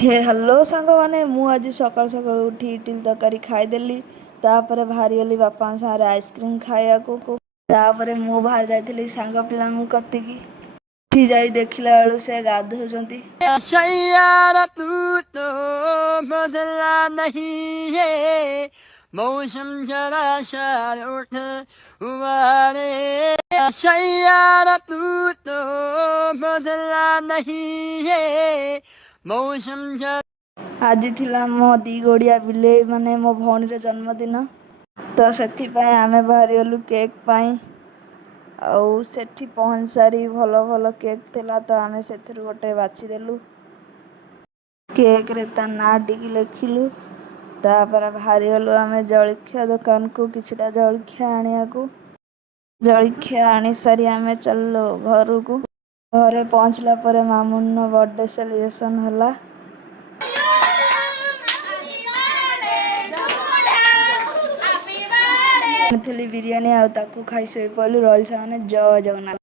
हे hello ସାଙ୍ଗମାନେ, ମୁଁ ଆଜି ସକାଳୁ ସକାଳୁ ଉଠି ଇଟିଲି ତରକାରୀ ଖାଇଦେଲି। ତାପରେ ବାହାରିଗଲି ବାପାଙ୍କ ସାଙ୍ଗରେ ଆଇସ୍କ୍ରିମ୍ ଖାଇବାକୁ। ତାପରେ ମୁଁ ବାହାରି ଯାଇଥିଲି ସାଙ୍ଗ ପିଲାଙ୍କ କତିକି। ଉଠି ଯାଇ ଦେଖିଲା ବେଳୁ ସେ ଗାଧୋଉଛନ୍ତି। शैयारा तू तो बदला नहीं है। मौसम जरा शार उठ हुआ रे। शैयारा तू तो बदला नहीं है। मौसम जरा ଆଜି ଥିଲା ମୋ ଦି ଗୋଡ଼ିଆ ବିଲେଇ ମାନେ ମୋ ଭଉଣୀର ଜନ୍ମଦିନ, ତ ସେଥିପାଇଁ ଆମେ ବାହାରିଗଲୁ କେକ୍ ପାଇଁ। ଆଉ ସେଠି ପହଞ୍ଚି ସାରି ଭଲ ଭଲ କେକ୍ ଥିଲା, ତ ଆମେ ସେଥିରୁ ଗୋଟେ ବାଛିଦେଲୁ। କେକ୍ରେ ତା ନାଁ ଟିକେ ଲେଖିଲୁ। ତାପରେ ବାହାରିଗଲୁ ଆମେ ଜଳଖିଆ ଦୋକାନକୁ କିଛିଟା ଜଳଖିଆ ଆଣିବାକୁ। ଜଳଖିଆ ଆଣି ସାରି ଆମେ ଚାଲିଲୁ ଘରକୁ। ଘରେ ପହଞ୍ଚିଲା ପରେ ମାମୁନର ବର୍ଥଡେ ସେଲିବ୍ରେସନ୍ ହେଲା। ଆଣିଥିଲି ବିରିୟାନୀ, ଆଉ ତାକୁ ଖାଇ ଶୋଇପଡ଼ିଲୁ। ରହିଲି ସାଙ୍ଗମାନେ, ଜୟ ଜଗନ୍ନାଥ।